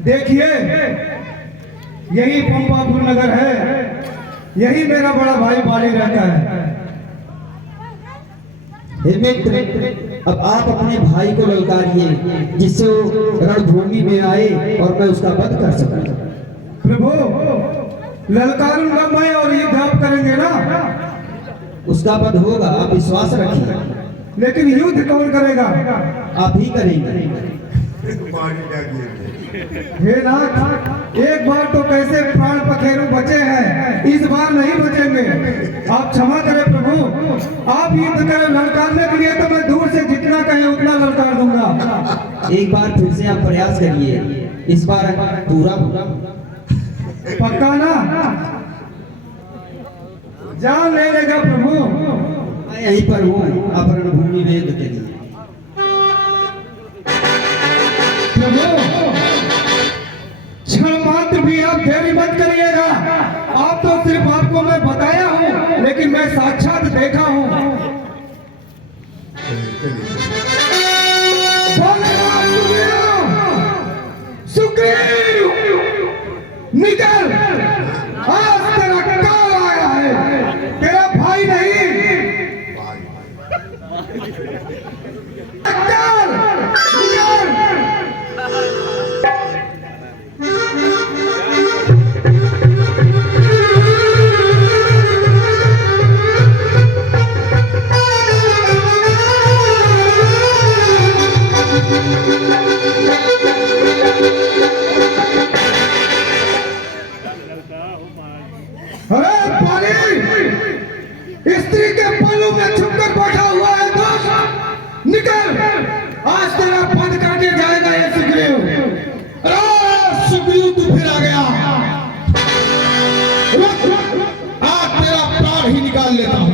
देखिए, यही पंपापुर नगर है, यही मेरा बड़ा भाई बाली रहता है। हे मित्र, अब आप अपने भाई को ललकारिए जिससे वो रणभूमि में आए और मैं उसका वध कर सकूं। प्रभु, ललकारूंगा मैं और युद्ध आप करेंगे ना? उसका वध होगा, आप विश्वास रखिए। लेकिन युद्ध कौन करेगा? आप ही करेंगे। हे नाथ, एक बार तो कैसे प्राण पखेरु बचे हैं, इस बार नहीं बचेंगे। आप क्षमा करें प्रभु, आप युद्ध करें ललकारने के लिए तो मैं दूर से जितना कहे उतना ललकार दूंगा। एक बार फिर से आप प्रयास करिए, इस बार पूरा होगा। पक्का ना? जान ले लेगा प्रभु। मैं यहीं पर हूँ, आप रणभूमि में युद्ध के लिए। प्रभु, क्षण मात्र भी आप देरी मत करिएगा। आप तो सिर्फ आपको मैं बताया हूँ, लेकिन मैं साक्षात देखा हूँ। सुग्रीव, निकल, आज तेरा काल आया है, तेरा भाई नहीं। निकल, निकल। अरे पानी, स्त्री के पल्लू में छुपकर बैठा हुआ है दोस्त, निकल, आज तेरा पद काटे जाएगा ये सुग्रीव। अरे सुग्रीव, तू फिर आ गया। रुक, आज तेरा प्राण ही निकाल लेता हूँ।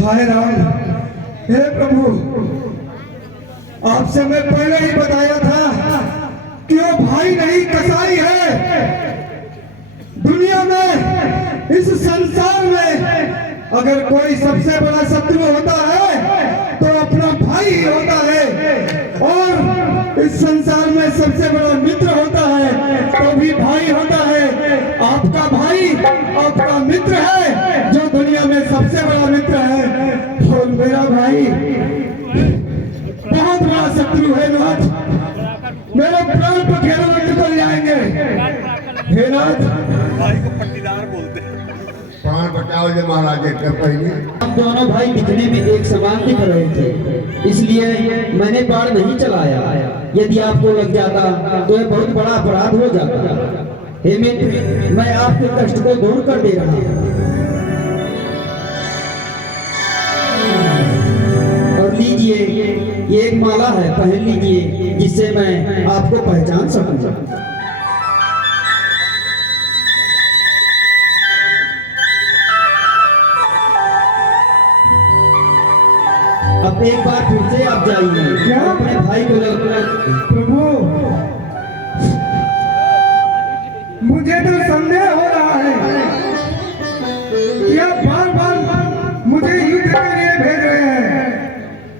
हाय राम, हे प्रभु, आपसे मैं पहले ही बताया था कि वो भाई नहीं कसाई है। दुनिया में, इस संसार में अगर कोई सबसे बड़ा शत्रु होता है तो अपना भाई ही होता है, और इस संसार में सबसे बड़ा मित्र होता है तो भी भाई होता है। आपका भाई आपका मित्र है, जो दुनिया में सबसे बड़ा मित्र है। और मेरा भाई बहुत बड़ा शत्रु है नाथ, मेरे प्राण पखेरु में निकल जाएंगे। हे नाथ, भाई को पट्टीदार बोलते हैं। प्राण बचाओ जब महाराज के पहले। हम दोनों भाई दिखने में एक समान दिख रहे थे, इसलिए मैंने बाण नहीं चलाया। यदि आपको लग जाता तो यह बहुत बड़ा अपराध हो जाता। हे मित्र, मैं आपके कष्ट को दूर कर दे रहा हूँ। और लीजिए, ये एक माला है, पहन लीजिए, जिससे मैं आपको पहचान सकूंगा। अब एक बार फिर से आप जाइए, क्या? अपने भाई को प्रभु, मुझे तो संदेह हो रहा है कि आप बार बार मुझे युद्ध के लिए भेज रहे हैं।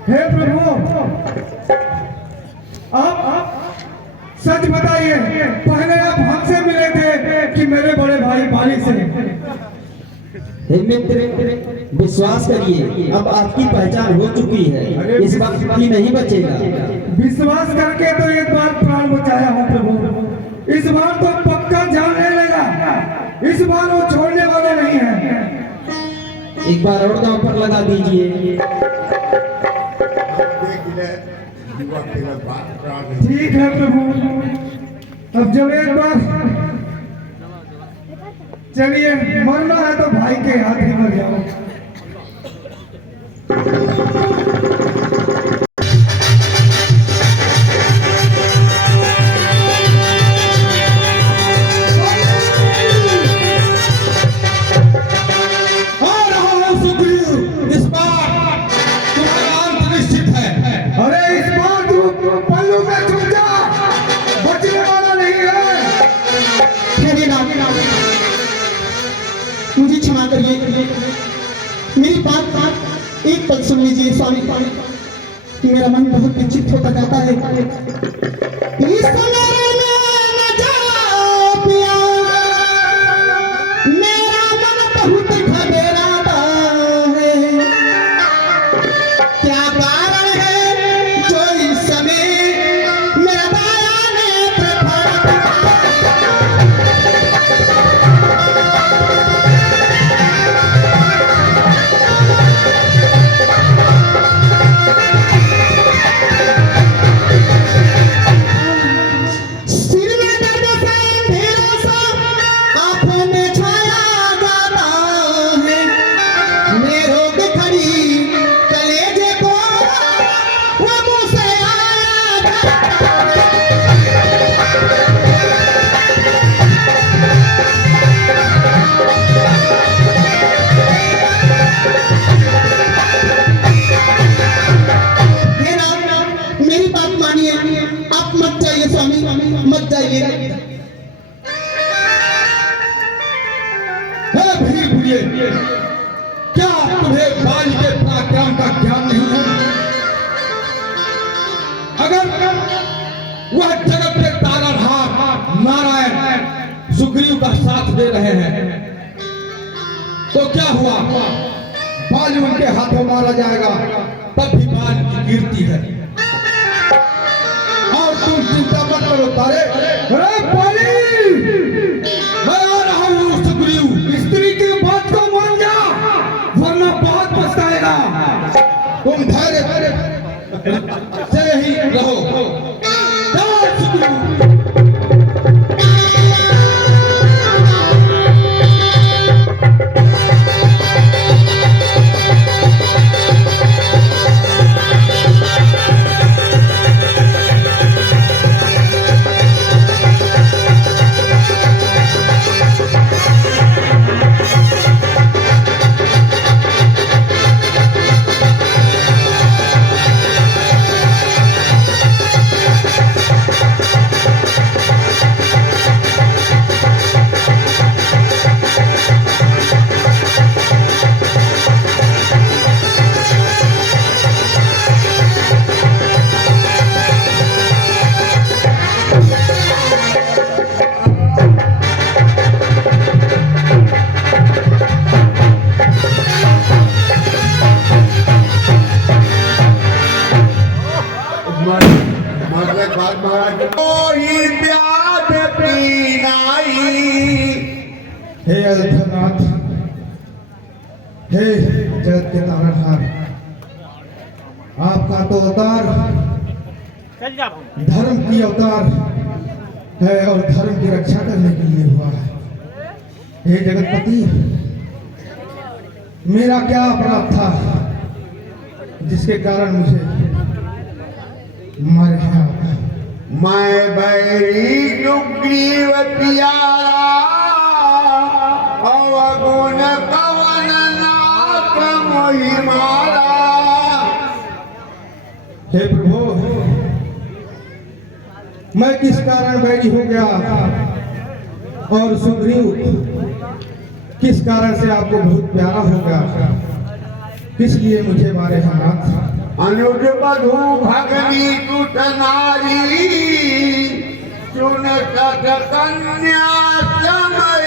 हे प्रभु, आप सच बताइए, पहले आप हमसे मिले थे कि मेरे बड़े भाई बाली से? हे मित्र, विश्वास करिए, अब आपकी पहचान हो चुकी है, इस वक्त भी नहीं बचेगा। विश्वास करके तो एक बार प्राण बचाया हूँ प्रभु, इस बार तो पक्का जान ले लेगा। इस बार वो छोड़ने वाले नहीं हैं। एक बार और दांव पर लगा दीजिए। देख ले युवा तेरा बात प्राण नहीं। ठीक है प्रभु, अब जब एक बार चलिए मरना है तो भाई के हाथ ही मर जाओ। अरे इस बार तू पल्लू में छुप जा, बचने वाला नहीं है। मेरे नाम मुझे क्षमा करिए, मेरी बात एक पल सुन लीजिए स्वामी। मेरा मन बहुत विचित्र होता जाता है। इस समय में न जाओ पिया, मेरा मन बहुत घबराता है। क्या कारण है जो इस समय मेरा दाया नेत्र फाड़ता सिर में दर्द से अंधेरों सा आंखों में छाया जाता है। मैं रोक खड़ी कलेजे को वो मुंह से आया जाता है। राम, मेरी बात मानिए, आप मत जाइए स्वामी, मत जाइए। क्या तुम्हें बाल के पराक्रम का ज्ञान नहीं है? अगर वह जगत के तारनहार नारायण सुग्रीव का साथ दे रहे हैं तो क्या हुआ? बाल उनके हाथों मारा जाएगा तब भी बाल की कीर्ति है। और तुम चिंता मत करो तारे। अरे बाली, मैं आ रहा हूँ सुग्रीव। स्त्री की बात को मान जा वरना बहुत पछताएगा। तुम धैर्य से ही रहो। जाओ सुग्रीव। मरने के बाद महाराज कोई प्याद पीनाई। हे अल्पनाथ, हे जगत के तारनहार, आपका तो अवतार धर्म की अवतार है और धर्म की रक्षा करने के लिए हुआ है। हे जगतपति, मेरा क्या अपराध था जिसके कारण मुझे मारे हैं? मैं बैरी सुग्रीव प्यारा अवगुण कवन नाथ मोहि मारा। हे प्रभु, मैं किस कारण बैरी हो गया और सुग्रीव किस कारण से आपको बहुत प्यारा हो गया? किस लिए मुझे मारे हैं नाथ? अनुज बधू भगनी कुट नारी चुन सठ कन्या समय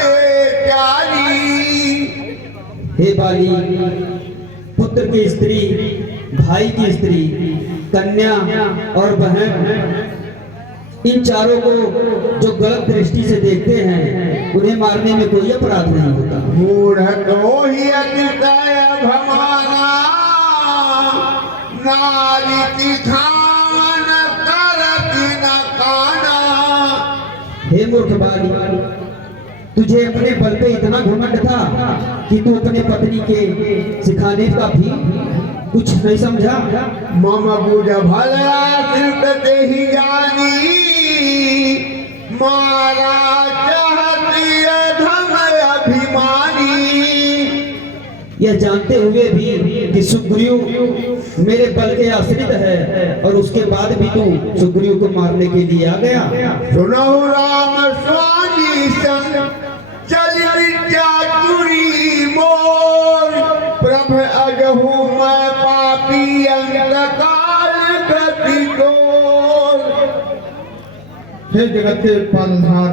प्यारी। हे बाली, पुत्र की स्त्री, भाई की स्त्री, कन्या और बहन इन चारों को जो गलत दृष्टि से देखते हैं उन्हें मारने में कोई अपराध नहीं होता। मूढ़ तो ही अतिशय भमाना, नारी की खान करती न काना। हे मूर्ख बाली, तुझे अपने बल पे इतना घमंड था कि तू अपने पत्नी के सिखाने का भी कुछ नहीं समझा। मम बुझ भला सिर्फ ही जानी, मारा चाहती है धम अभिमानी। यह जानते हुए भी कि सुग्रीव मेरे बल के आश्रित है और उसके बाद भी तू सुग्रीव को मारने के लिए आ गया। सुनहु राम स्वामी संग चली चातुरी मोर, प्रभ अजहू मैं पापी अंधकार गति डोर। हे जगत के पालनहार,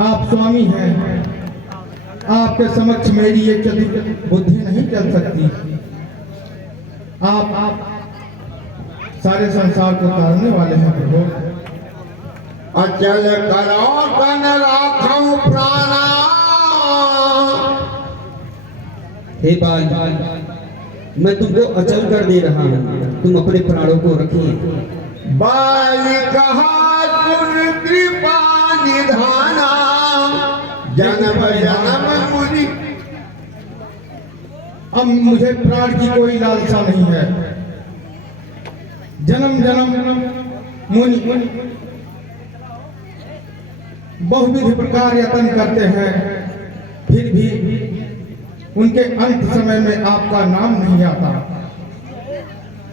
आप स्वामी हैं, आपके समक्ष मेरी ये चली बुद्धि नहीं चल सकती। आप सारे संसार को तारने वाले हैं प्रभु। अचल करो तन राखो प्राणा। हे बाल, मैं तुमको अचल कर दे रहा हूँ, तुम अपने प्राणों को रखिए। बाल कहा तुम कृपा निधाना, जन्म जन्म मुनि। अब मुझे प्राण की कोई लालसा नहीं है। जन्म जन्म मुनि बहुविध प्रकार यत्न करते हैं, फिर भी उनके अंत समय में आपका नाम नहीं आता।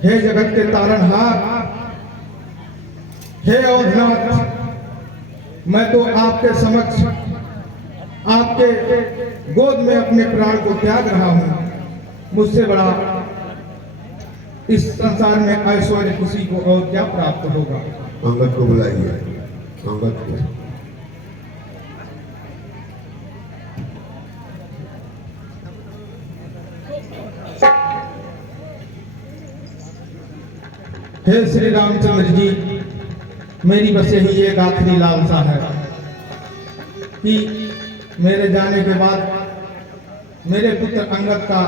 हे जगत के तारणहार, हे अवधनाथ, मैं तो आपके समक्ष आपके गोद में अपने प्राण को त्याग रहा हूँ। मुझसे बड़ा इस संसार में ऐश्वर्य किसी को और क्या प्राप्त होगा। अंगद को बुलाइए, अंगद को। हे श्री रामचंद्र जी, मेरी बस यही एक आखिरी लालसा है कि मेरे जाने के बाद मेरे पुत्र अंगद का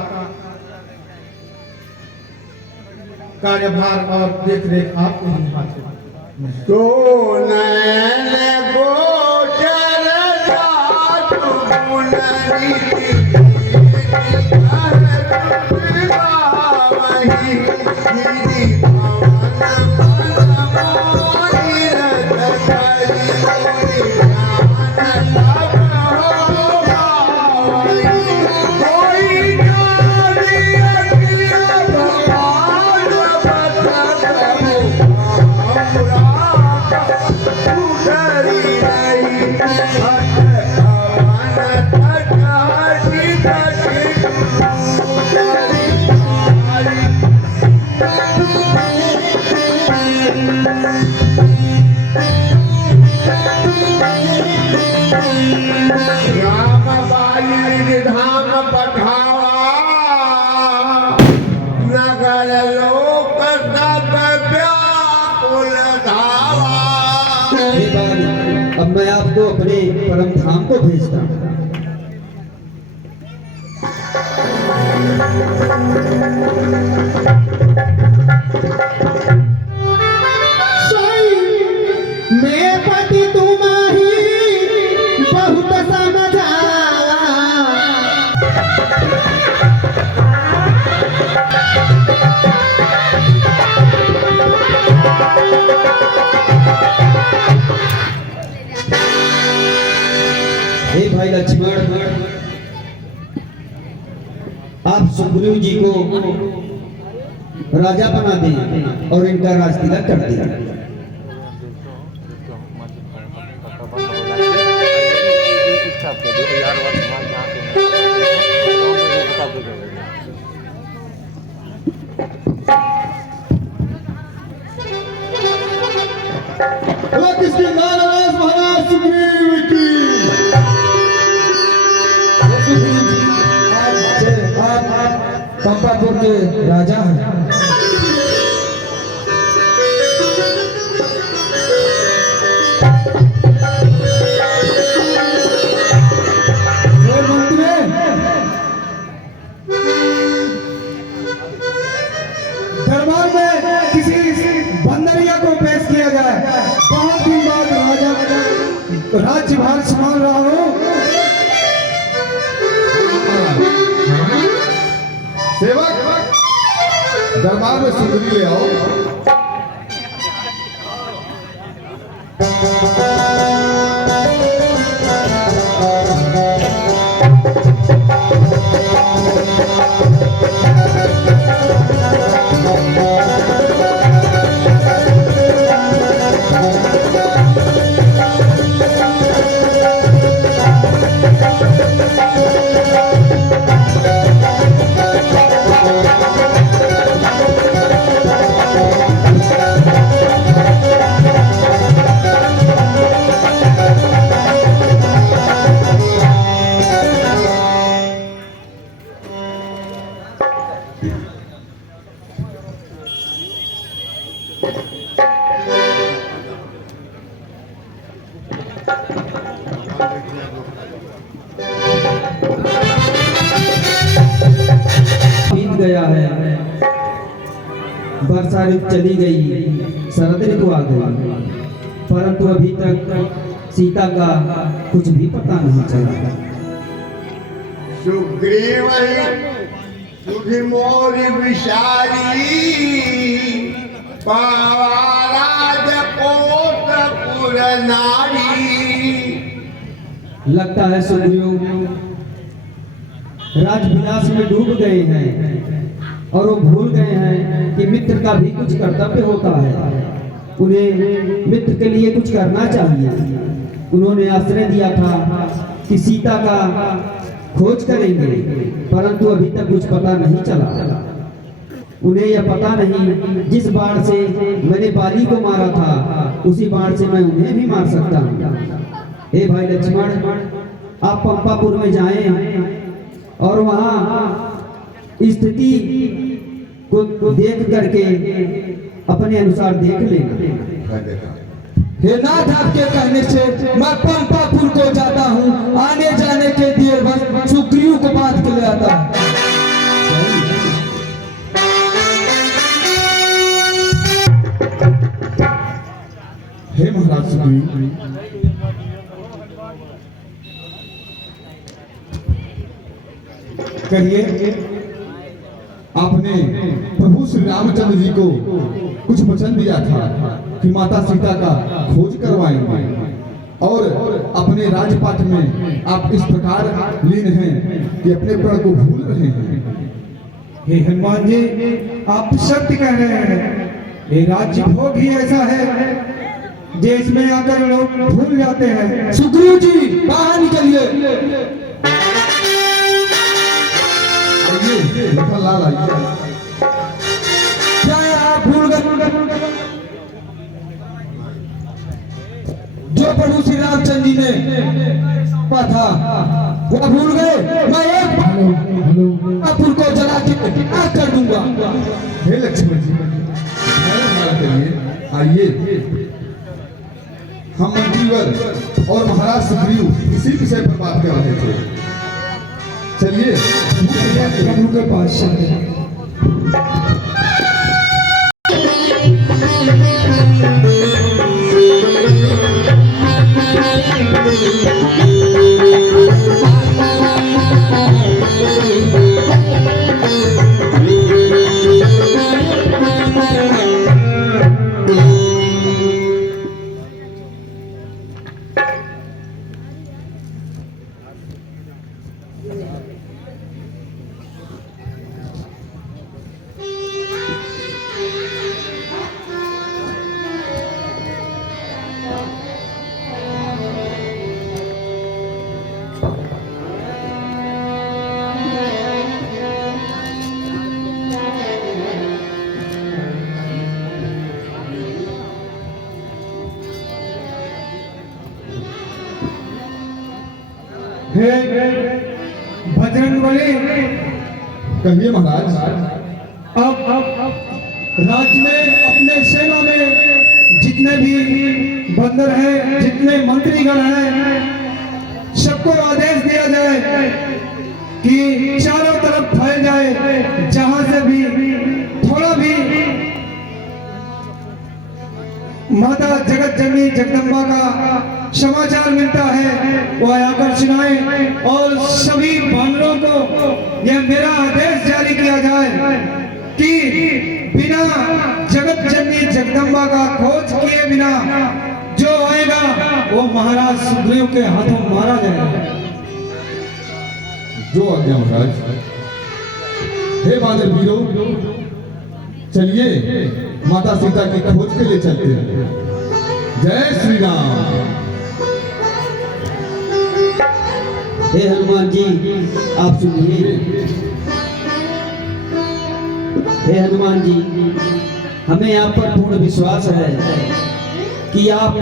कार्यभार और देख रेख आपको ही हाथ में है। तो नैन गोचर जातु गुणरी, राम बाली धाम पठावा, नगर लोक सब व्याकुल धावा। हे बाल, अब मैं आपको अपने परम धाम को भेजता हूँ। मैं पति तुम्हारी बहुत समझावा। हे भाई लक्ष्मण, आप सुग्रीव जी को राजा बना दें और इनका राज तिलक कर दें। किसकी महाराज महाराज सुग्रीव की। सुग्रीव जी, आप पंपापुर के राजा हैं। संभाल रहा हूँ। सेवक दरबार में सुंदरी ले आओ। बीत गया है, वर्षा ऋतु चली गई, शरद ऋतु आ गई, परंतु अभी तक सीता का कुछ भी पता नहीं चला। सुग्रीव तुझ मोर विशारी पावा राजकोट पुर नारी। लगता है सुग्रीव राजविलास में डूब गए हैं और वो भूल गए हैं कि मित्र का भी कुछ कर्तव्य होता है, उन्हें मित्र के लिए कुछ करना चाहिए। उन्होंने आश्रय दिया था कि सीता का खोज करेंगे, परंतु अभी तक कुछ पता नहीं चला। उन्हें यह पता नहीं जिस बाण से मैंने बाली को मारा था उसी बाण से मैं उन्हें भी मार सकता हूँ। हे भाई लक्ष्मण, आप पंपापुर में जाएं और वहां स्थिति को देख करके अपने अनुसार देख लेना। हे नाथ, आपके कहने से मैं पंपापुर को जाता हूँ। आने जाने के दिए बस सुग्रीव को बात के ले आता। हे महाराज सुग्रीव, कहिए आपने प्रभु श्री रामचंद्र जी को कुछ वचन दिया था कि माता सीता का खोज करवाएंगे और अपने राजपाट में आप इस प्रकार लीन हैं कि अपने प्रण को भूल रहे हैं। हे हनुमान जी, आप सत्य कह रहे हैं। ये राज्य भोग ही ऐसा है जिसमें आकर लोग भूल जाते हैं। सुग्रीव जी बाहर निकलिए। लाल आइए। क्या आप भूल गए जो प्रभु श्री रामचंद्र जी ने कहा था, वो भूल गए? मैं एक पंपापुर को जला के आग कर दूंगा। हे लक्ष्मण जी, आइए। हम मंत्रीवर और महाराज सुग्रीव इसी विषय पर बात कर रहे थे। चलिए प्रभु के पास चलते हैं। हे बजरंगबली, कहिए महाराज। अब राज्य में अपने सेना में जितने भी बंदर हैं, जितने मंत्रीगण हैं, सबको आदेश दिया जाए कि चारों तरफ फैल जाए। जहां से भी थोड़ा भी माता जगत जननी जगदम्बा का समाचार मिलता है वो आकर सुनाए और सभी बानरों को यह मेरा आदेश जारी किया जाए कि बिना जगत जननी जगदम्बा का खोज किए बिना जो आएगा वो महाराज सुग्रीव के हाथों मारा जाएगा। जो आज्ञा महाराज। हे वानर वीरों, चलिए माता सीता की खोज के लिए चलते हैं। जय श्री राम। हे हनुमान जी आप सुनिए। हे हनुमान जी, हमें आप पर पूर्ण विश्वास है कि आप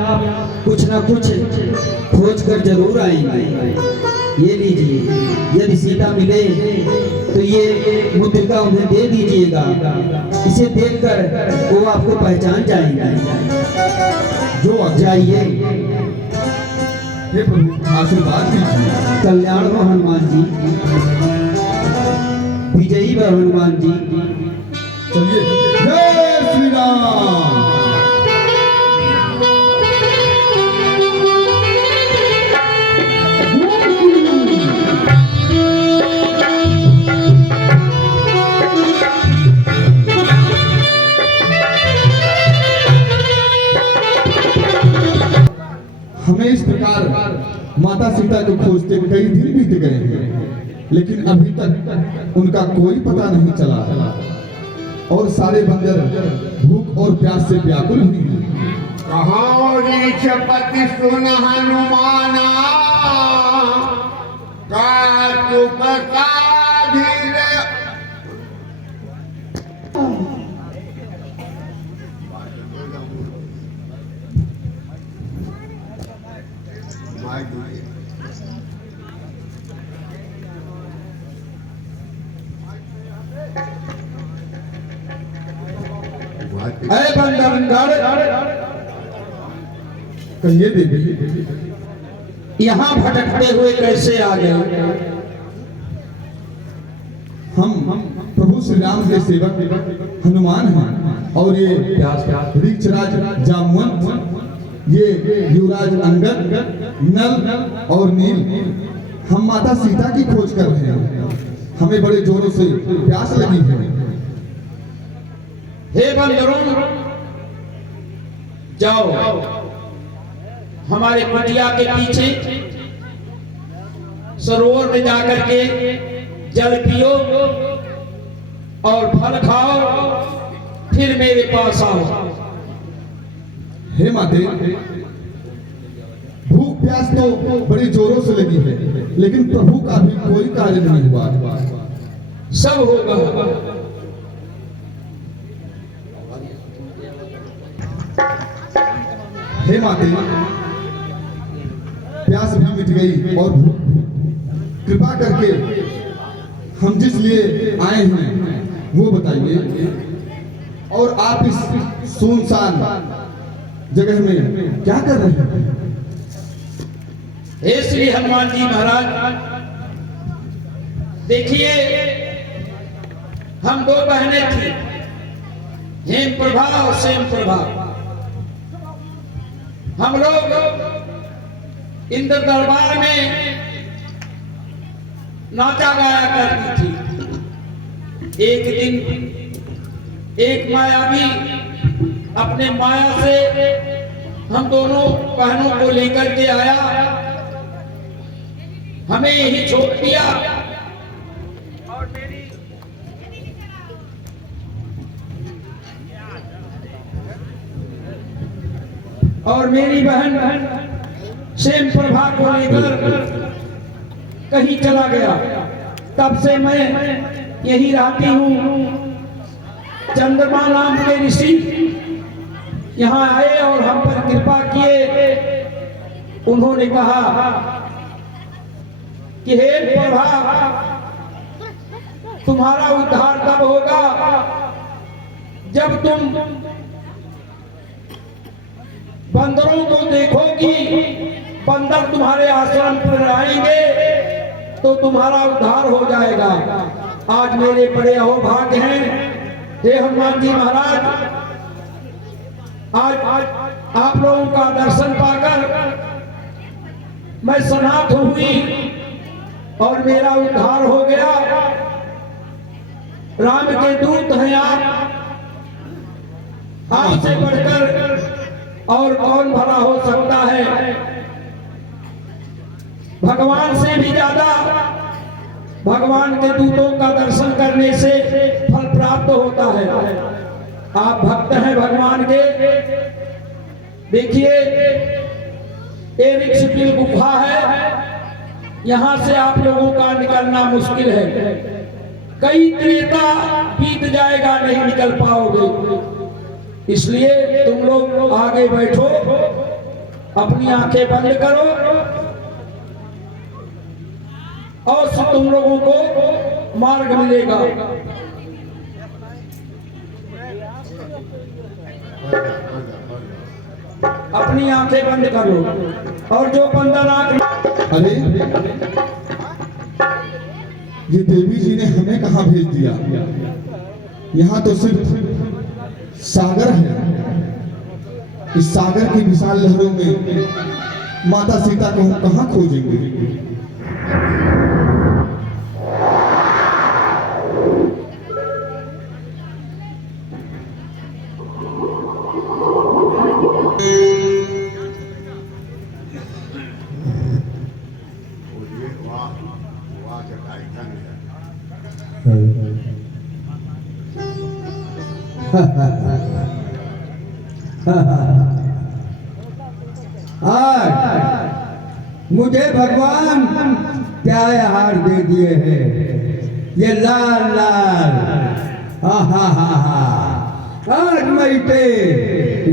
कुछ ना कुछ खोज कर जरूर आएंगे। ये लीजिए, यदि सीता मिले तो ये मुद्रिका उन्हें दे दीजिएगा। इसे देखकर वो आपको पहचान जाएंगे। जो जाइए। हे प्रभु आशीर्वाद दीजिए। कल्याण हो हनुमान जी, विजयी हो हनुमान जी। चलिए। जय श्री राम। हमें इस प्रकार माता सीता को खोजते कई दिन बीत गए हैं, लेकिन अभी तक उनका कोई पता नहीं चला और सारे बंदर भूख और प्यास से व्याकुल हुए हैं। कहो ऋषपति सुन हनुमाना का चुप धीरे अरे कहिए देवी, यहाँ भटकते हुए कैसे आ गए? हम प्रभु श्री राम के सेवक हनुमान हैं और ये ऋक्षराज जामवंत, ये युवराज अंगद, नल और नील, हम माता सीता की खोज कर रहे हैं। हमें बड़े जोरों से प्यास लगी है। हे बंदरों, जाओ हमारे कुटिया के पीछे सरोवर में जाकर के जल पियो और फल खाओ, फिर मेरे पास आओ। हे माते, भूख प्यास तो बड़ी जोरों से लगी है, लेकिन प्रभु का भी कोई कार्य नहीं हुआ। सब होगा। हे माते, प्यास भी मिट गई और भूख। कृपा करके हम जिस लिए आए हैं वो बताइए, और आप इस सुनसान जगह में क्या कर रहे हैं? हे श्री हनुमान जी महाराज, देखिए हम दो बहनें थी, हेम प्रभा और सेम प्रभा। हम लोग इंद्र दरबार में नाचा गाया करती थी। एक दिन एक मायावी अपने माया से हम दोनों बहनों को लेकर के आया, हमें यही छोड़ दिया और मेरी बहन सेम प्रभा को लेकर कहीं चला गया। तब से मैं यही रहती हूँ। चंद्रमा नाम के ऋषि यहाँ आए और हम पर कृपा किए। उन्होंने कहा कि हे प्रभा, तुम्हारा उद्धार तब होगा जब तुम बंदरों को देखोगी, बंदर तुम्हारे आश्रम पर आएंगे तो तुम्हारा उद्धार हो जाएगा। आज मेरे बड़े अहोभाग्य हैं हे हनुमान जी महाराज, आज आप लोगों का दर्शन पाकर मैं सनाथ हुई और मेरा उद्धार हो गया। राम के दूत हैं आप, आपसे बढ़कर और कौन भला हो सकता है। भगवान से भी ज्यादा भगवान के दूतों का दर्शन करने से फल प्राप्त होता है। आप भक्त हैं भगवान के। देखिए ये ऋक्षिपिल गुफा है, यहाँ से आप लोगों का निकलना मुश्किल है। कई त्रेता बीत जाएगा, नहीं निकल पाओगे। इसलिए तुम लोग आगे बैठो, अपनी आंखें बंद करो और तुम लोगों को मार्ग मिलेगा। अपनी आंखें बंद करो और जो बंदर आंख। अरे ये देवी जी ने हमें कहाँ भेज दिया? यहाँ तो सिर्फ सागर है। इस सागर की विशाल लहरों में माता सीता को हम कहाँ खोजेंगे? आज मुझे भगवान क्या हार दे दिए हैं, ये लाल लाल। हा हा हा हा, आज मैटे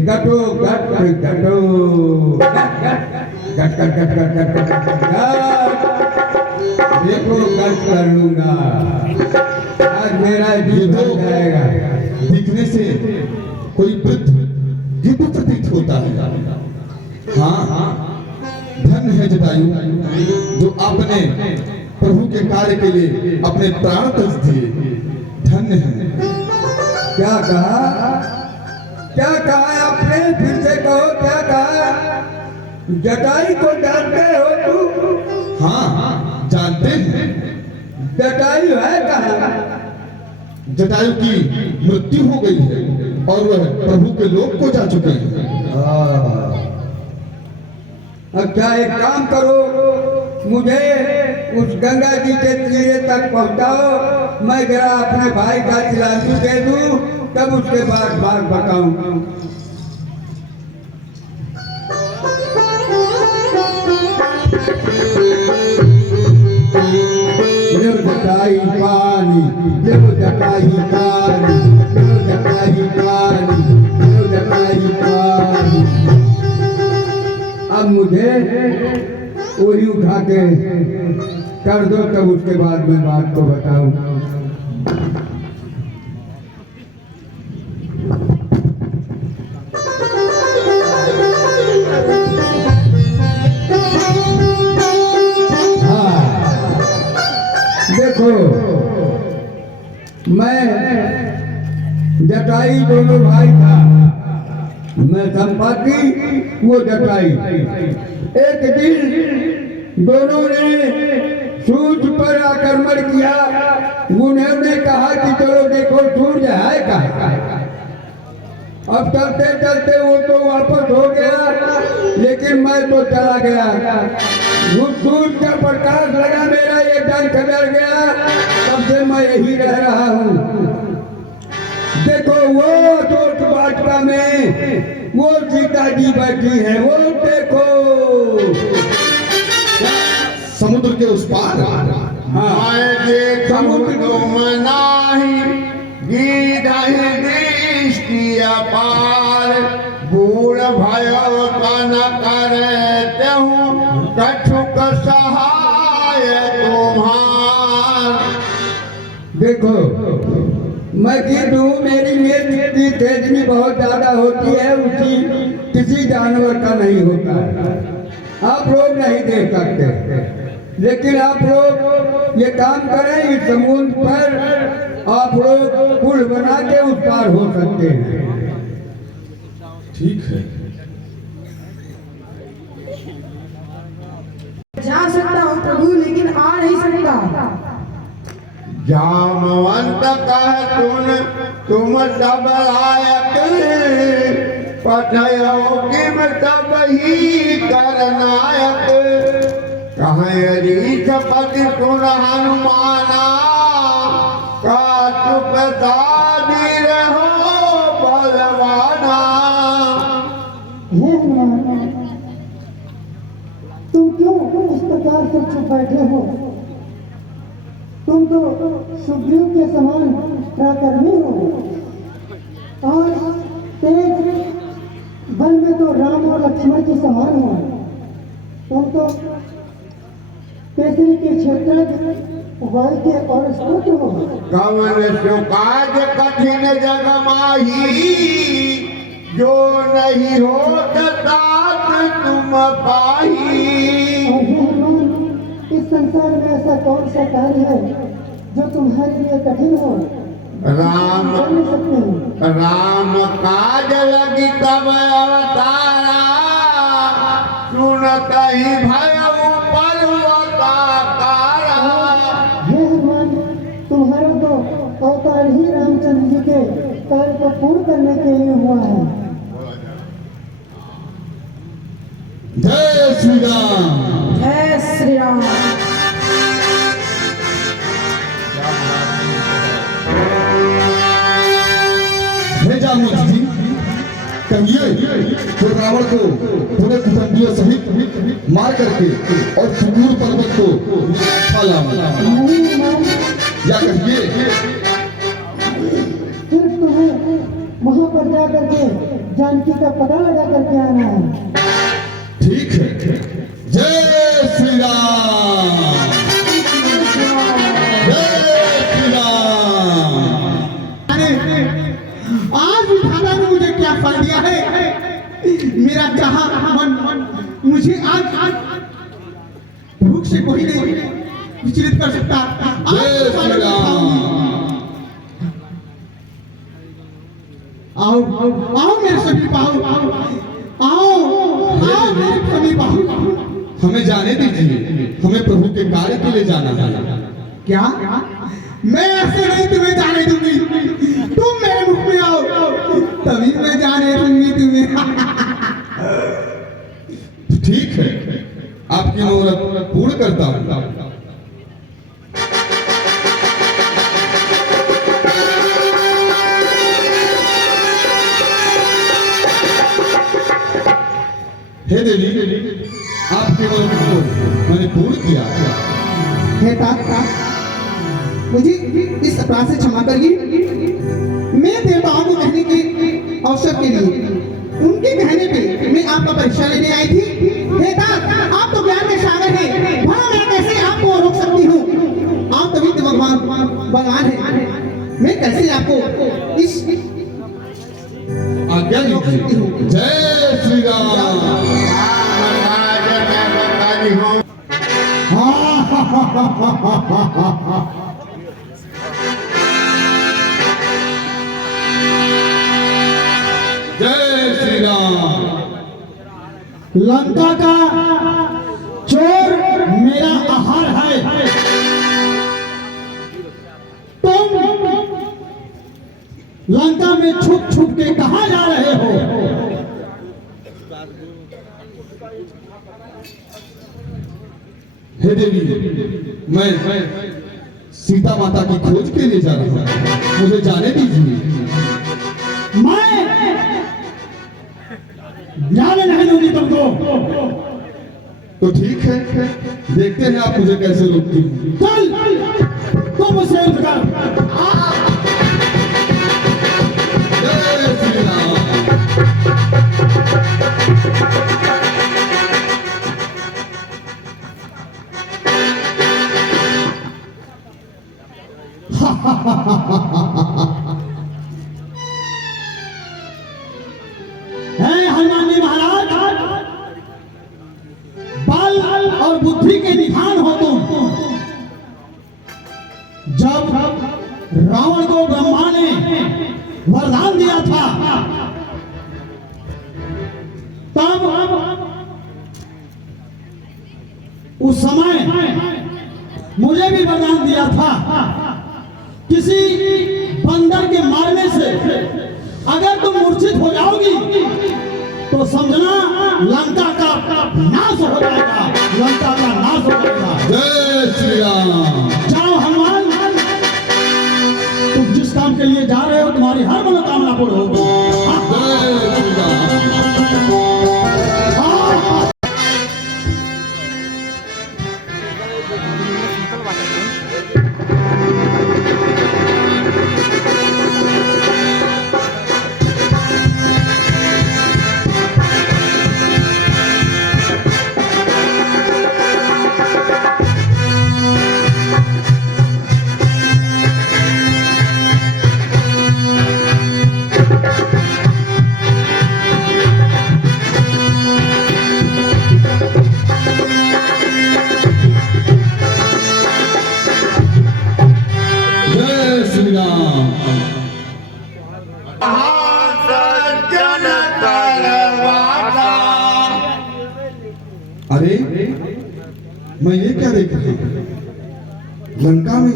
गटो गट गटो गट गट गट गट गट गट गट देखो गट कर लूंगा। आज मेरा जी भर जाएगा। दिखने से कोई वृद्ध युद्ध प्रतीत होता है। हाँ, धन है जटायु जो आपने प्रभु के कार्य के लिए अपने प्राण तज दिए। धन्य है। क्या कहा? क्या कहा आपने? फिर से कहो, क्या कहा? जटायु को जानते हो तू? हाँ, जानते हैं। जटायु है कहाँ? जटायु की मृत्यु हो गई है और वह प्रभु के लोक को जा चुके हैं। अब क्या एक काम करो, मुझे उस गंगा जी के तीरे तक पहुंचाओ। मैं जरा अपने भाई का चिलांसू दे दूं, तब उसके बाद बात बताऊं। जटाई पानी, जटाई पानी, जटाई पानी, जटाई पानी। अब मुझे वही उठा के कर दो, तब उसके बाद मैं बात को बताऊं। देखो, मैं जटाई दोनों भाई था। मैं संपाति, वो जटाई। एक दिन दोनों ने सूर्य पर आक्रमण किया। उन्होंने कहा कि चलो देखो सूर्य है कहाँ। अब चलते चलते वो तो वापस हो गया, लेकिन मैं तो चला गया। उस सूर्य का प्रकाश लगा, मेरा ये डंक डर गया। तब से मैं यही रह रहा हूँ। देखो वो अशोक वाटिका में वो सीता जी बैठी है, वो देखो समुद्र के उस पार। मैं देखूं तुम नाही गीधहि दृष्टि अपार। बूढ़ भयो तन करते हूँ कछुक सहाय तुम्हार। देखो मैं गिद्ध हूँ, मेरी नेत्र की तेजनी बहुत ज्यादा होती है, उसी किसी जानवर का नहीं होता है। आप लोग नहीं देख सकते, लेकिन आप लोग ये काम करें, इस समुद्र पर आप लोग पुल बना के उस पार हो सकते हैं। ठीक है। सकता हूँ प्रभु, लेकिन आ नहीं सकता। जामवंत कह तुम सब लायक, पठयो किम सब ही करनायक। कहे रीछ पति सुन हनुमाना, का चुप दादी रहो बलवाना। हे हनुमान, तुम क्यों इस प्रकार से चुप बैठे हो? तुम तो सुग्रीव के समान पराक्रमी हो, और तेज बल में तो राम और लक्ष्मण के समान हो। तुम तो केसरी के क्षेत्र वाल के और स्तोत्र हो। कवन सुकाज कठिन जग माही, जो नहीं हो तात तुम पाही। और हे हनुमान, इस संसार में ऐसा कौन सा कार्य है जो तुम्हारे लिए कठिन हो? राम कर नहीं सकते हो। राम काज लगी तब अवतारा, सुनत ही भय पर्वताकारा। हे हनुमान, तुम्हारा तो अवतार ही रामचंद्र जी के कार्य को पूर्ण करने के लिए हुआ है। जय श्री राम। जय श्री राम। भेजा मुझ जी, कहिए तो रावण को पूरे कुटुंबियों सहित मार करके और सुदूर पर्वत को खा लाऊं। नहीं हनुमान, या कहिए सिर्फ तुम्हें वहां पर जा करके जानकी का पता लगा करके आना है। ठीक है। जय श्री राम। जय श्री राम। आज विधाता ने मुझे क्या फल दिया है? मेरा चाहा मन मुझे आज भूख से कोई नहीं विचलित कर सकता। जय श्री राम। आओ आओ मेरे सभी बाहु, आओ आओ मेरे सभी बाहु। हमें जाने दीजिए, हमें प्रभु के कार्य के लिए जाना है। क्या? मैं ऐसे नहीं तुम्हें जाने दूंगी। तुम मेरे मुख में आओ, तभी मैं जाने दूंगी तुम्हें। ठीक है, आपकी मनोरथ पूर्ण करता हूँ। हे देवी, आपके मनोरथ को मैंने पूर्ण किया। हे तात, मुझे इस अपराध से क्षमा करिए। मैं देवताओं को कहने के अवसर के लिए उनके कहने पे मैं आपका परीक्षा लेने आई थी। हे तात, आप तो ज्ञान के सागर हैं, भला मैं कैसे आपको रोक सकती हूँ? आप तभी तो भगवान हैं। मैं कैसे आपको इस आज्ञा दीजिए। जय श्री राम। राम काज जब करि हो, जय श्री राम। लंका का चोर मेरा आहार है। तुम लंका में छुप छुप के कहां जा रहे हो? हे देवी, मैं सीता माता की खोज के लिए जा रहा हूँ, मुझे जाने दीजिए। मैं जाने नहीं दूंगी तुमको। तो ठीक है, देखते हैं आप मुझे कैसे रोकती हैं। चल तुम उसे कर। जय श्री राम। हनुमान जी महाराज, बल और बुद्धि के निधान हो तुम। जब रावण को ब्रह्मा ने वरदान दिया था, तब उस समय मुझे भी वरदान दिया था किसी बंदर के मारने से अगर तुम मूर्छित हो जाओगी तो समझना लंका का नाश हो जाएगा, लंका का नाश हो जाएगा। जय श्री राम। जाओ हनुमान, तुम जिस काम के लिए जा रहे हो तुम्हारी हर मनोकामना पूर्ण होगी। जय श्री राम। जय श्री राम। सज्जन तरवाता। अरे मैं ये क्या देख रहा हूँ, लंका में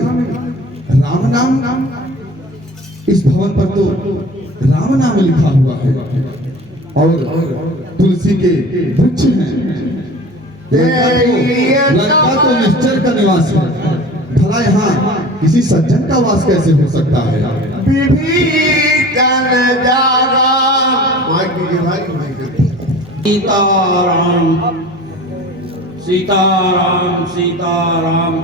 राम नाम, इस भवन पर तो राम नाम लिखा हुआ है और तुलसी के वृक्ष हैं। लंका तो निश्चर का निवास है, भला यहाँ किसी सज्जन का वास कैसे हो सकता है? विभीषण जागा। सीताराम सीताराम सीताराम,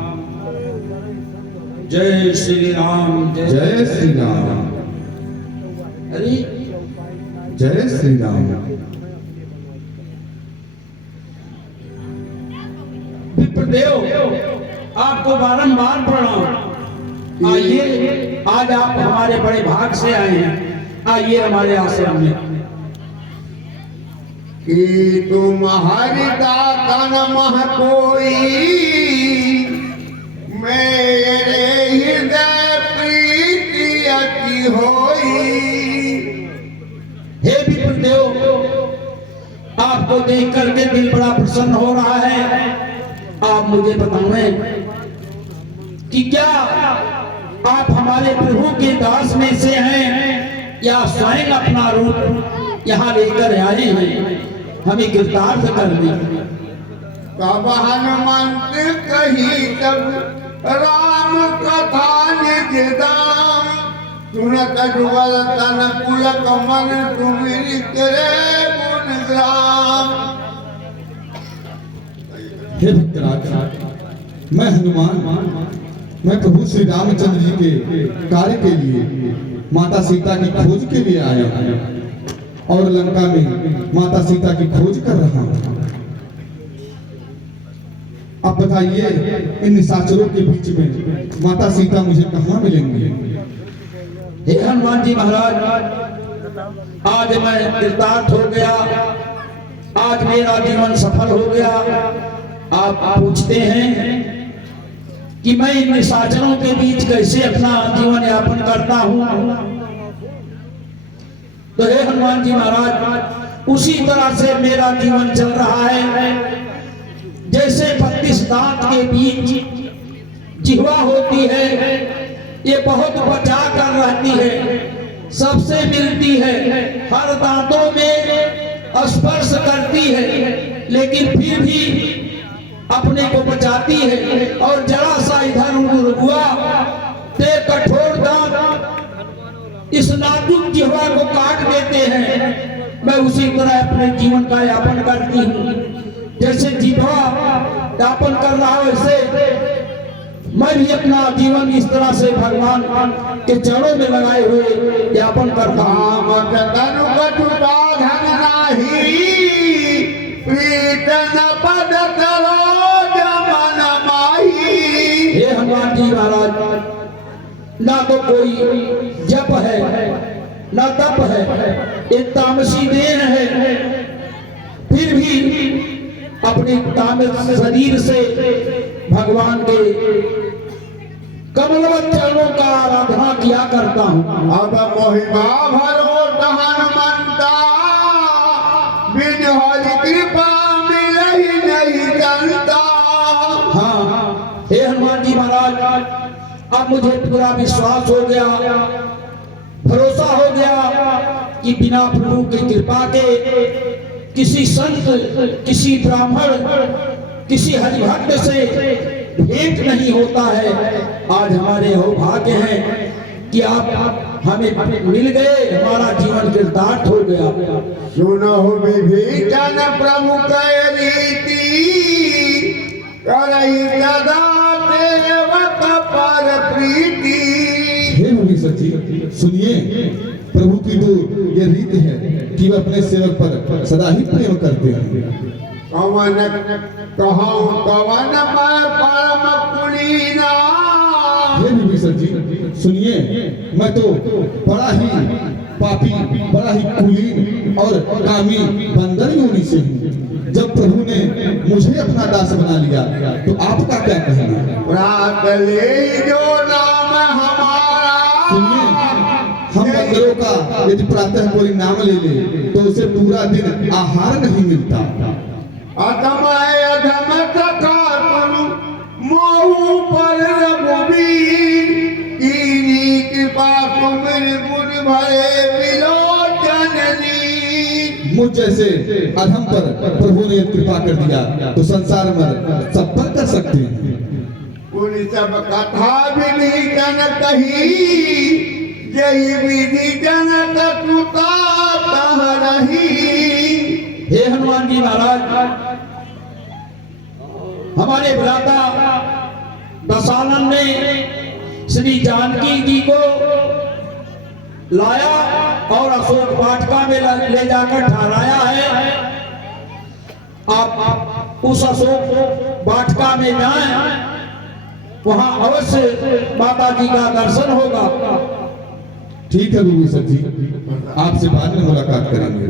जय श्री राम जय श्री राम। अरे जय श्री राम। विप्रदेव, आपको बारंबार प्रणाम। आइए, आज आप हमारे बड़े भाग से आए हैं, आइए हमारे आश्रम में। कि तुम हरिदातन मह कोई, मेरे हृदय प्रीति अति होई। हे विप्रदेव, आपको देख करके दिल बड़ा प्रसन्न हो रहा है। आप मुझे बताएं कि क्या आप हमारे प्रभु के दास में से हैं या स्वयं अपना रूप यहाँ लेकर आए हैं हमें गिरफ्तार करने? तब हनुमंत कही तब राम कथा निज दाम। सुनत जुगल तन पुलक मन तुमिर करे गुण ग्राम। हे भक्तराज, मैं हनुमान, मैं प्रभु श्री रामचंद्र जी के कार्य के लिए माता सीता की खोज के लिए आया हूँ और लंका में माता सीता की खोज कर रहा हूँ। अब बताइए, इन निशाचरों के बीच में माता सीता मुझे कहाँ मिलेंगी? हे हनुमान जी महाराज, आज मैं कृतार्थ हो गया, आज मेरा जीवन सफल हो गया। आप पूछते हैं कि मैं इन निशाचरों के बीच कैसे अपना जीवन यापन करता हूँ। तो हे हनुमान जी महाराज, उसी तरह से मेरा जीवन चल रहा है जैसे 32 दांत के बीच जिह्वा होती है, ये बहुत बचा कर रहती है, सबसे मिलती है, हर दांतों में स्पर्श करती है, लेकिन फिर भी अपने को बचाती है। और जरा सा इधर उधर हुआ ते कठोर दांत इस नाजुक जिह्वा को काट देते हैं। मैं उसी तरह अपने जीवन का यापन करती हूँ, जैसे जिह्वा यापन कर रहा हो वैसे मैं भी अपना जीवन इस तरह से भगवान के चरणों में लगाए हुए यापन करता हूँ। हे हनुमान जी महाराज, ना तो कोई जप है ना तप है, एक तामसी देह है, फिर भी अपने तामस शरीर से भगवान के कमलवत चरणों का आराधना किया करता हूँ। अब मोहिमा भरो हनुमंता, बिन हरि कृपा मिलहि नहीं जनता। हाँ, हे हनुमान जी महाराज अब मुझे पूरा विश्वास हो गया, भरोसा हो गया कि बिना प्रभु की कृपा के किसी संत, किसी ब्राह्मण, किसी हरिभक्त से भेंट नहीं होता है। आज हमारे हो भाग्य है कि आप हमें मिल गए, हमारा जीवन कृतार्थ हो गया। सुनो विभीषण प्रभु कह रीति करई सदा सेवक पर प्रीति। हे विभीषण जी, सुनिए, प्रभु की तो ये रीत है कि वह अपने सेवक पर सदा ही प्रेम करते हैं। कवन कहूँ कवन मैं परम कुलीना। हे विभीषण जी, सुनिए, मैं तो बड़ा ही पापी, बड़ा ही कुलीन और कामी बंदर योनि से हूँ। जब प्रभु ने मुझे अपना दास बना लिया तो आपका क्या कहना? प्रात ले जो नाम हमारा। सुनिए, हम बंदरों का यदि प्रातः कोई नाम ले ले तो उसे पूरा दिन आहार नहीं मिलता। अधम अधम सखा तुम मोहू पर रघुबीर कीनी कृपा तुम गुण भरे मिलो जननी। मुझ जैसे अधम पर प्रभु ने कृपा कर दिया तो संसार में सब पर कर सकते हैं। उन सब कथा विधि जन कही जही विधि जनक सुता कह रही। हे हनुमान जी महाराज, हमारे भ्राता दशानन ने श्री जानकी जी को लाया और अशोक वाटिका में ले जाकर ठहराया है। आप उस अशोक वाटिका में जाएं, वहां अवश्य माता जी का दर्शन होगा। ठीक है विभीषण जी, आपसे बाद में मुलाकात करेंगे।